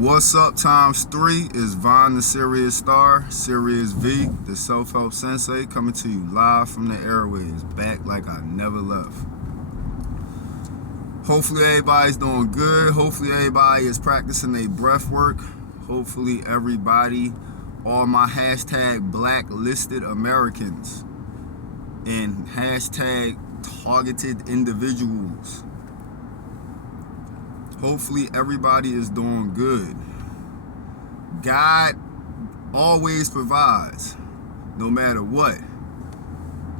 What's up times 3 is Vaughn the Serious Star, Serious V, the self-help sensei, coming to you live from the airways, back like I never left. Hopefully everybody's doing good. Hopefully everybody is practicing their breath work. Hopefully everybody, all my hashtag Blacklisted Americans and hashtag targeted individuals, hopefully everybody is doing good. God always provides, no matter what.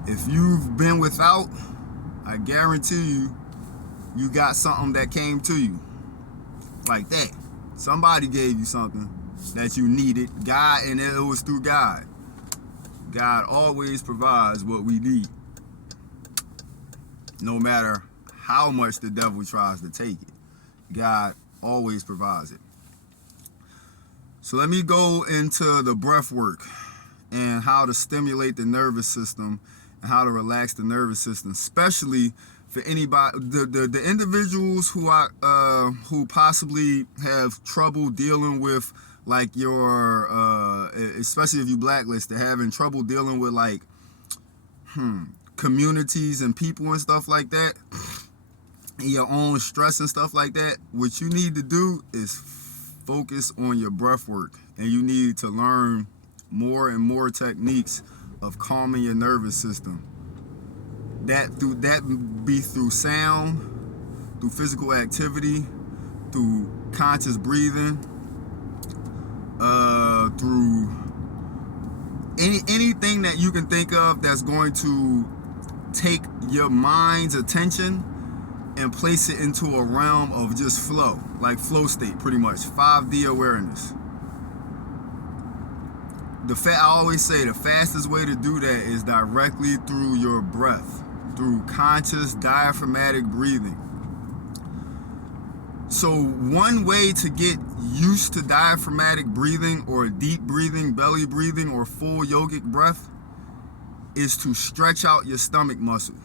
If you've been without, I guarantee you, you got something that came to you. Like that. Somebody gave you something that you needed. God, and it was through God. God always provides what we need. No matter how much the devil tries to take it. God always provides it. So let me go into the breath work and how to stimulate the nervous system and how to relax the nervous system, especially for anybody, the individuals who possibly have trouble dealing with like your especially if you blacklisted, having trouble dealing with like communities and people and stuff like that, your own stress and stuff like that. What you need to do is focus on your breath work, and you need to learn more and more techniques of calming your nervous system. That be through sound, through physical activity, through conscious breathing, through anything that you can think of that's going to take your mind's attention and place it into a realm of just flow, like flow state, pretty much 5D awareness. I always say the fastest way to do that is directly through your breath, through conscious diaphragmatic breathing. So one way to get used to diaphragmatic breathing or deep breathing, belly breathing, or full yogic breath is to stretch out your stomach muscle.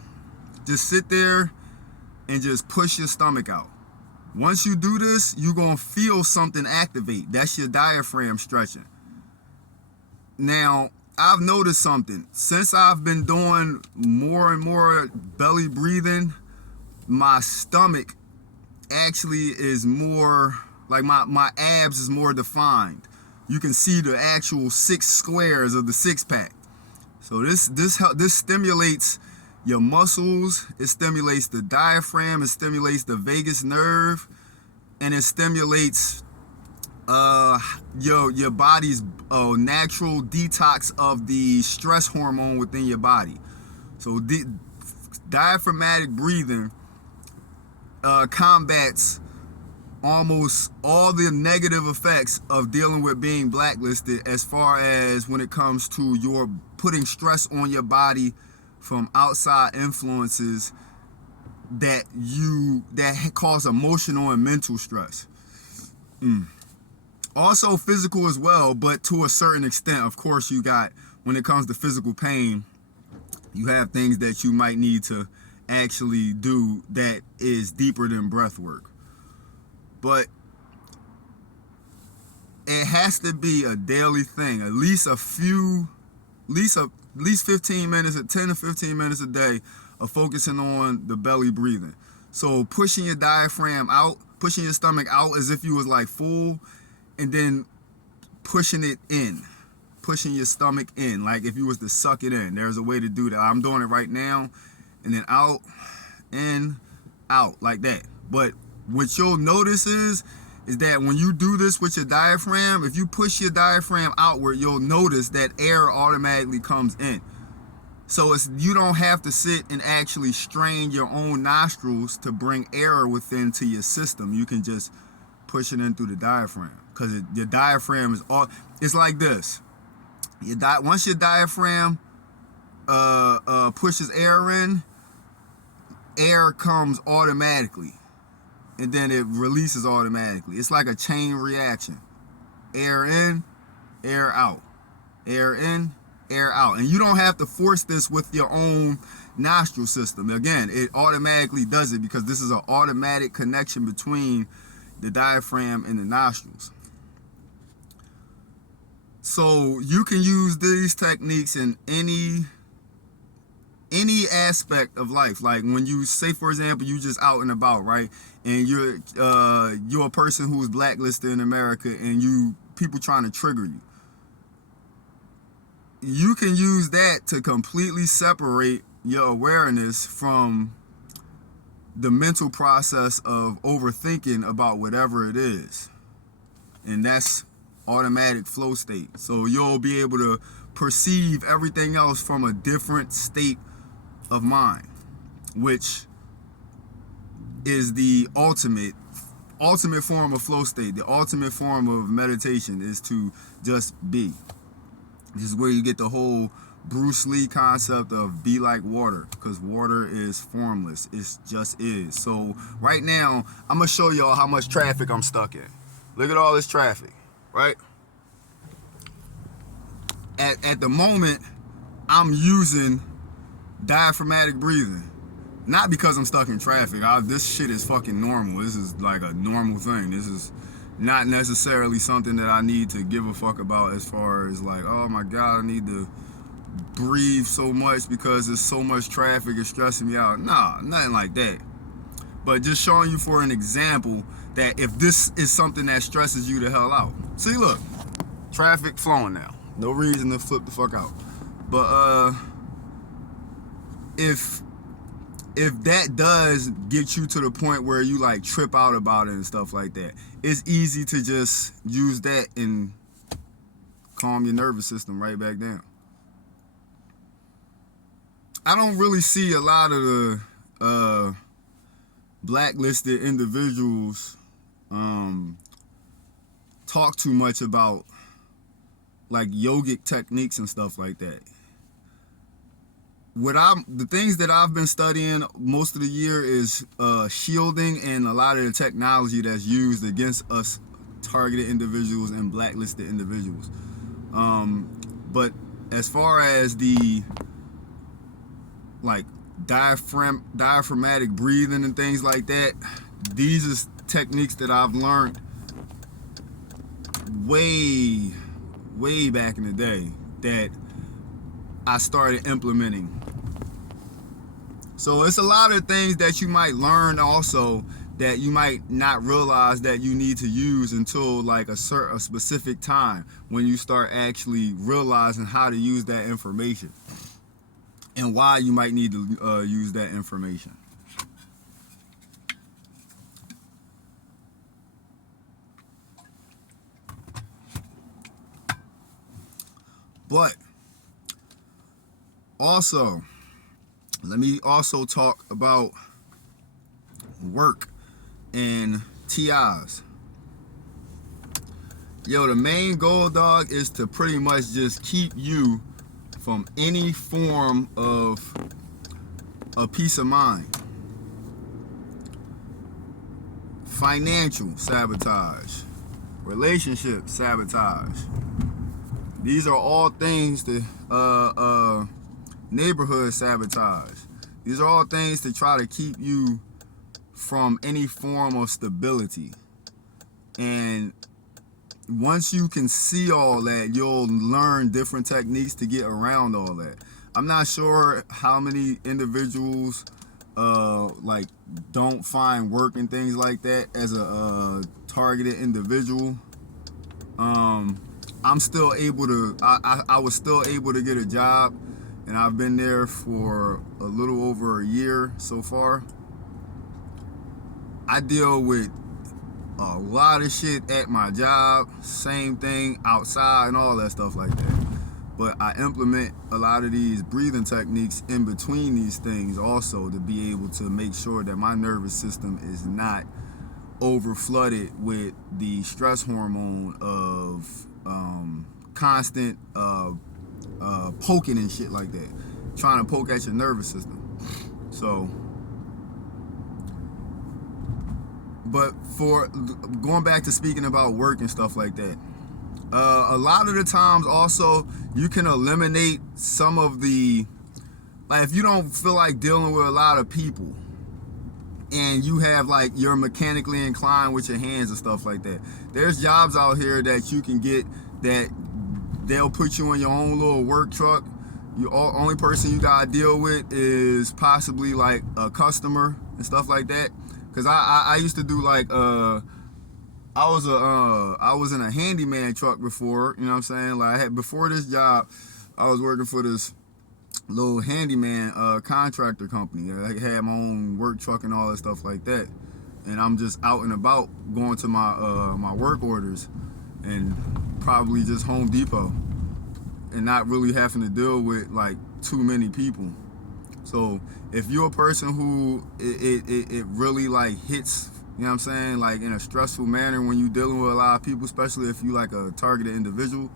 Just sit there and just push your stomach out. Once you do this, you're going to feel something activate. That's your diaphragm stretching. Now, I've noticed something. Since I've been doing more and more belly breathing, my stomach actually is more, like my abs is more defined. You can see the actual 6 squares of the 6-pack. So this stimulates your muscles, it stimulates the diaphragm, it stimulates the vagus nerve, and it stimulates your body's natural detox of the stress hormone within your body. So diaphragmatic breathing combats almost all the negative effects of dealing with being blacklisted, as far as when it comes to your putting stress on your body from outside influences that cause emotional and mental stress. Also physical as well, but to a certain extent. Of course, you got, when it comes to physical pain, you have things that you might need to actually do that is deeper than breath work. But it has to be a daily thing, at least 15 minutes, 10 to 15 minutes a day of focusing on the belly breathing. So pushing your diaphragm out, pushing your stomach out as if you was like full, and then pushing it in, pushing your stomach in, like if you was to suck it in. There's a way to do that. I'm doing it right now, and then out, in, out, like that. But what you'll notice is that when you do this with your diaphragm, if you push your diaphragm outward, you'll notice that air automatically comes in. So you don't have to sit and actually strain your own nostrils to bring air within to your system. You can just push it in through the diaphragm, because your diaphragm is all. It's like this. Once your diaphragm pushes air in, air comes automatically, and then it releases automatically. It's like a chain reaction. Air in, air out. Air in, air out. And you don't have to force this with your own nostril system. Again, it automatically does it because this is an automatic connection between the diaphragm and the nostrils. So you can use these techniques in any aspect of life. Like when you say, for example, you just out and about, right? And you're a person who's blacklisted in America, and people trying to trigger you. You can use that to completely separate your awareness from the mental process of overthinking about whatever it is. And that's automatic flow state. So you'll be able to perceive everything else from a different state of mind, which is the ultimate form of flow state. The ultimate form of meditation is to just be. This is where you get the whole Bruce Lee concept of be like water, because water is formless. It just is. So right now, I'm going to show y'all how much traffic I'm stuck in. Look at all this traffic, right? At the moment, I'm using diaphragmatic breathing. Not because I'm stuck in traffic. This shit is fucking normal. This is like a normal thing. This is not necessarily something that I need to give a fuck about as far as like, oh my God, I need to breathe so much because there's so much traffic, it's stressing me out. Nah, nothing like that. But just showing you for an example that if this is something that stresses you the hell out. See, look, traffic flowing now. No reason to flip the fuck out. But if that does get you to the point where you like trip out about it and stuff like that, it's easy to just use that and calm your nervous system right back down. I don't really see a lot of the blacklisted individuals talk too much about like yogic techniques and stuff like that. The things that I've been studying most of the year is shielding and a lot of the technology that's used against us targeted individuals and blacklisted individuals. But as far as the like diaphragmatic breathing and things like that, these are techniques that I've learned way back in the day that I started implementing. So it's a lot of things that you might learn also that you might not realize that you need to use until like a specific time when you start actually realizing how to use that information and why you might need to use that information. But also, let me also talk about work and TIs. Yo, the main goal, dog, is to pretty much just keep you from any form of a peace of mind. Financial sabotage, relationship sabotage. These are all things that neighborhood sabotage. These are all things to try to keep you from any form of stability. And once you can see all that, you'll learn different techniques to get around all that. I'm not sure how many individuals like don't find work and things like that as a targeted individual. I'm still able to, I was still able to get a job, and I've been there for a little over a year so far. I deal with a lot of shit at my job, same thing outside and all that stuff like that. But I implement a lot of these breathing techniques in between these things also to be able to make sure that my nervous system is not over flooded with the stress hormone of constant poking and shit like that, trying to poke at your nervous system. So, but for going back to speaking about work and stuff like that, a lot of the times also you can eliminate some of the, like if you don't feel like dealing with a lot of people and you have like you're mechanically inclined with your hands and stuff like that, there's jobs out here that you can get that they'll put you in your own little work truck. Only person you gotta deal with is possibly like a customer and stuff like that. Cause I used to do like I was in a handyman truck before, you know what I'm saying? Like before this job, I was working for this little handyman contractor company. I had my own work truck and all that stuff like that. And I'm just out and about going to my my work orders and probably just Home Depot and not really having to deal with like too many people. So if you're a person who it really like hits, you know what I'm saying, like in a stressful manner when you're dealing with a lot of people, especially if you like a targeted individual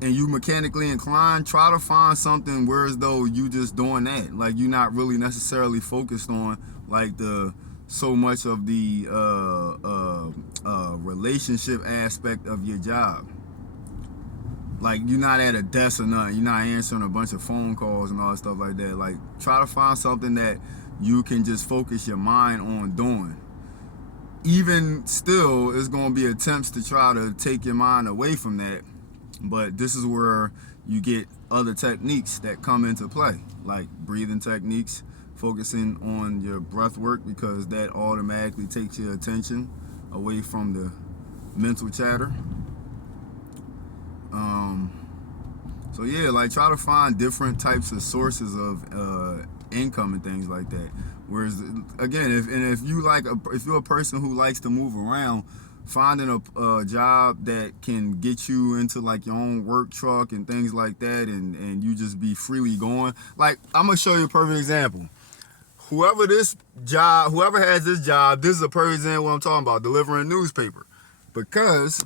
and you mechanically inclined, try to find something where as though you just doing that. Like you're not really necessarily focused on like the so much of the relationship aspect of your job. Like you're not at a desk or nothing. You're not answering a bunch of phone calls and all that stuff like that. Like try to find something that you can just focus your mind on doing. Even still, it's going to be attempts to try to take your mind away from that. But this is where you get other techniques that come into play, like breathing techniques, focusing on your breath work, because that automatically takes your attention away from the mental chatter. So yeah, like try to find different types of sources of income and things like that. Whereas again, if you're a person who likes to move around, finding a job that can get you into like your own work truck and things like that, and you just be freely going. Like I'm gonna show you a perfect example. Whoever has this job, this is a perfect example of what I'm talking about, delivering a newspaper. Because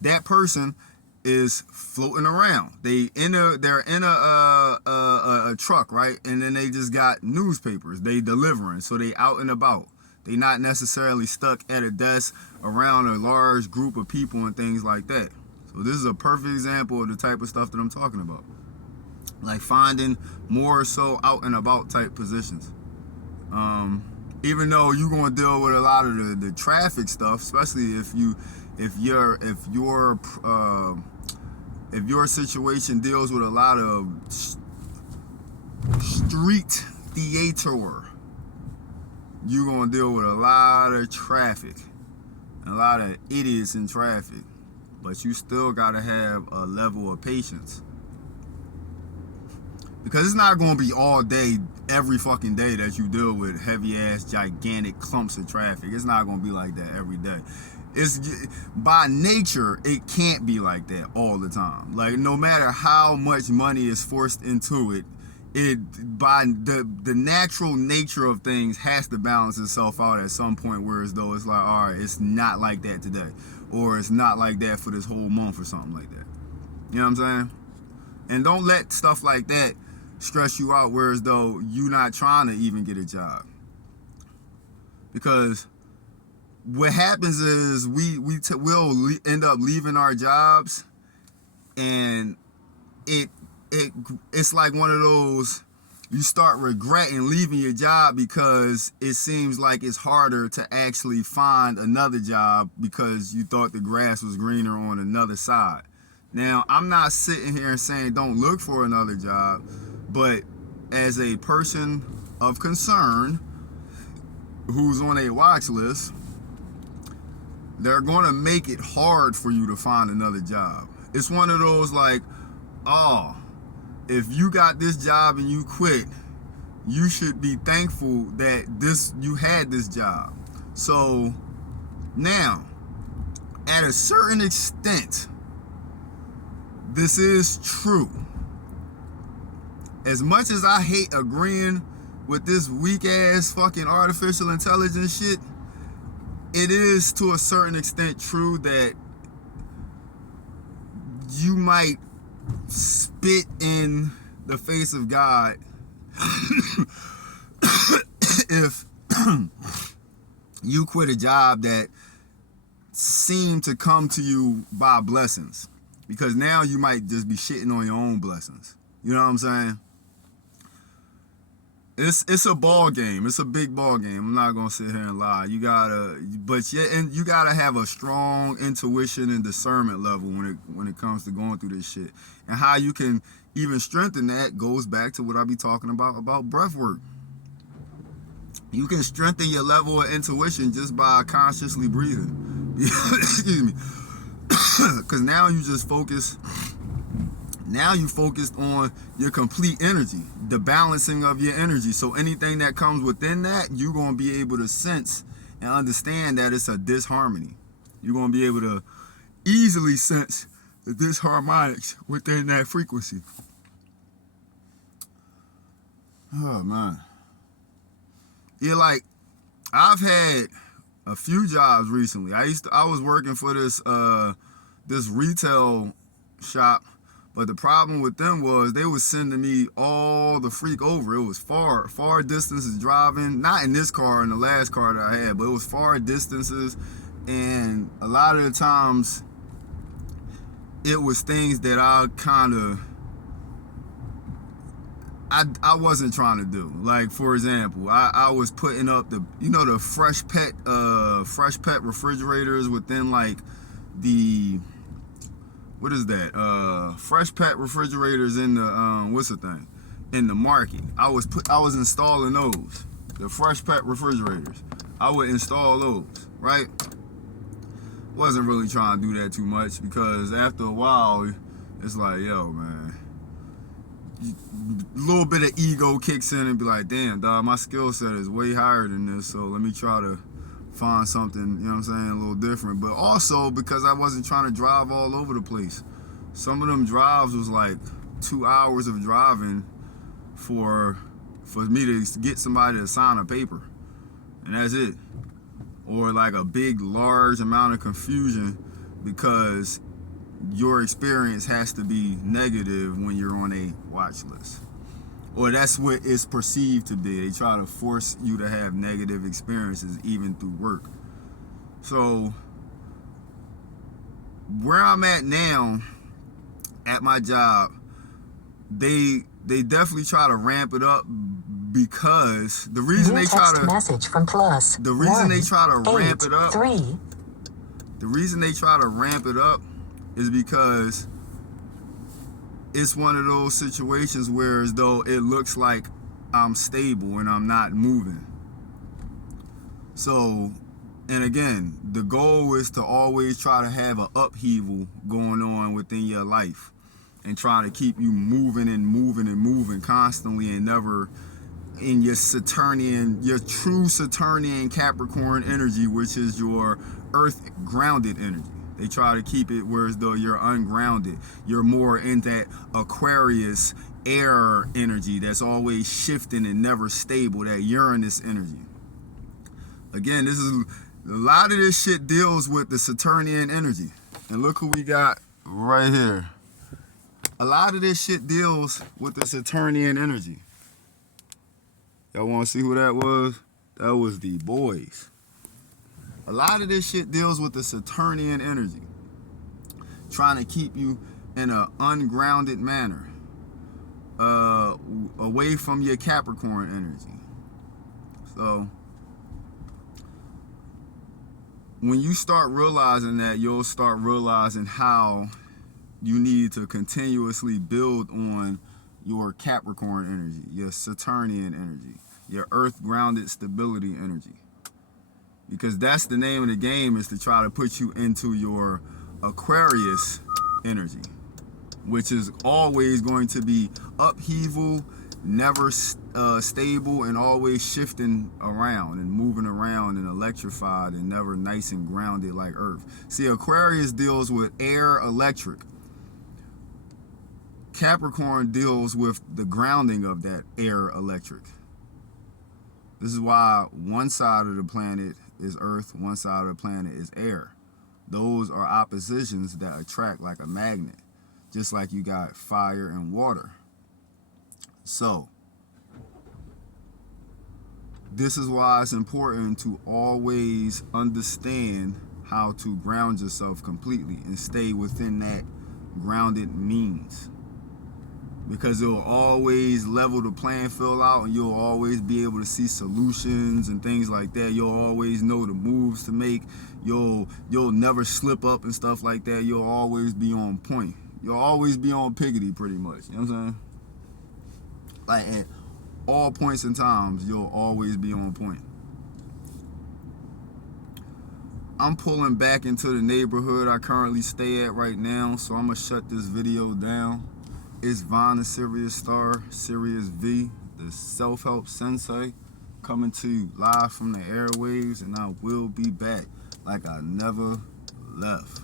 that person is floating around. They're in a truck, right? And then they just got newspapers. They delivering, so they out and about. They not necessarily stuck at a desk around a large group of people and things like that. So this is a perfect example of the type of stuff that I'm talking about. Like finding more so out and about type positions. Even though you're going to deal with a lot of the traffic stuff, especially if your situation deals with a lot of street theater, you're going to deal with a lot of traffic, a lot of idiots in traffic. But you still got to have a level of patience. Because it's not going to be all day, every fucking day that you deal with heavy ass, gigantic clumps of traffic. It's not going to be like that every day. It's by nature, it can't be like that all the time. Like no matter how much money is forced into it, by the natural nature of things has to balance itself out at some point, whereas though it's like, all right, it's not like that today, or it's not like that for this whole month or something like that. You know what I'm saying? And don't let stuff like that stress you out, whereas though you're not trying to even get a job. Because what happens is we'll end up leaving our jobs, and it's like one of those, you start regretting leaving your job because it seems like it's harder to actually find another job because you thought the grass was greener on another side. Now, I'm not sitting here and saying don't look for another job, but as a person of concern who's on a watch list, they're going to make it hard for you to find another job. It's one of those like, oh, if you got this job and you quit, you should be thankful that you had this job. So now, at a certain extent, this is true. As much as I hate agreeing with this weak ass fucking artificial intelligence shit, it is to a certain extent true that you might spit in the face of God if you quit a job that seemed to come to you by blessings, because now you might just be shitting on your own blessings. You know what I'm saying? It's a ball game. It's a big ball game. I'm not gonna sit here and lie. You gotta, but yeah, and you gotta have a strong intuition and discernment level when it comes to going through this shit. And how you can even strengthen that goes back to what I be talking about breath work. You can strengthen your level of intuition just by consciously breathing. Excuse me. Because now you just focus. Now you focused on your complete energy, the balancing of your energy. So anything that comes within that, you're going to be able to sense and understand that it's a disharmony. You're going to be able to easily sense the disharmonics within that frequency. Oh, man. Yeah, like, I've had a few jobs recently. I was working for this retail shop. But the problem with them was they was sending me all the freak over. It was far distances driving. Not in this car, in the last car that I had, but it was far distances. And a lot of the times, it was things that I wasn't trying to do. Like, for example, I was putting up the fresh pet refrigerators within like the... What is that? Fresh pet refrigerators in the in the market. I was installing those. The fresh pet refrigerators. I would install those, right? Wasn't really trying to do that too much because after a while, it's like, yo, man, a little bit of ego kicks in and be like, damn, dog, my skill set is way higher than this, so let me try to find something, you know what I'm saying, a little different. But also because I wasn't trying to drive all over the place. Some of them drives was like 2 hours of driving for me to get somebody to sign a paper, and that's it. Or like a big large amount of confusion because your experience has to be negative when you're on a watch list, or that's what it's perceived to be. They try to force you to have negative experiences even through work. So where I'm at now at my job, they definitely try to ramp it up because the reason they try to ramp it up, the reason they try to ramp it up is because it's one of those situations where as though it looks like I'm stable and I'm not moving. So, and again, the goal is to always try to have an upheaval going on within your life and try to keep you moving and moving and moving constantly and never in your true Saturnian Capricorn energy, which is your earth grounded energy. They try to keep it whereas though you're ungrounded. You're more in that Aquarius air energy that's always shifting and never stable, that Uranus energy. Again, this is a lot of this shit deals with the Saturnian energy. And look who we got right here. A lot of this shit deals with the Saturnian energy. Y'all want to see who that was? That was the boys. A lot of this shit deals with the Saturnian energy, trying to keep you in an ungrounded manner, away from your Capricorn energy. So when you start realizing that, you'll start realizing how you need to continuously build on your Capricorn energy, your Saturnian energy, your earth grounded stability energy. Because that's the name of the game, is to try to put you into your Aquarius energy, which is always going to be upheaval, never stable, and always shifting around and moving around and electrified and never nice and grounded like Earth. See, Aquarius deals with air, electric. Capricorn deals with the grounding of that air, electric. This is why one side of the planet is Earth, one side of the planet is air. Those are oppositions that attract like a magnet, just like you got fire and water. So, this is why it's important to always understand how to ground yourself completely and stay within that grounded means. because it'll always level the playing field out, and you'll always be able to see solutions and things like that. You'll always know the moves to make. You'll never slip up and stuff like that. You'll always be on point. You'll always be on piggity, pretty much. You know what I'm saying? Like, at all points in times, you'll always be on point. I'm pulling back into the neighborhood I currently stay at right now, so I'm gonna shut this video down. It's Von the Serious Star, Serious V, the self-help sensei, coming to you live from the airwaves, and I will be back like I never left.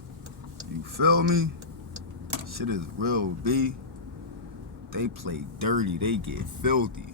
You feel me? Shit is real, B. They play dirty, they get filthy.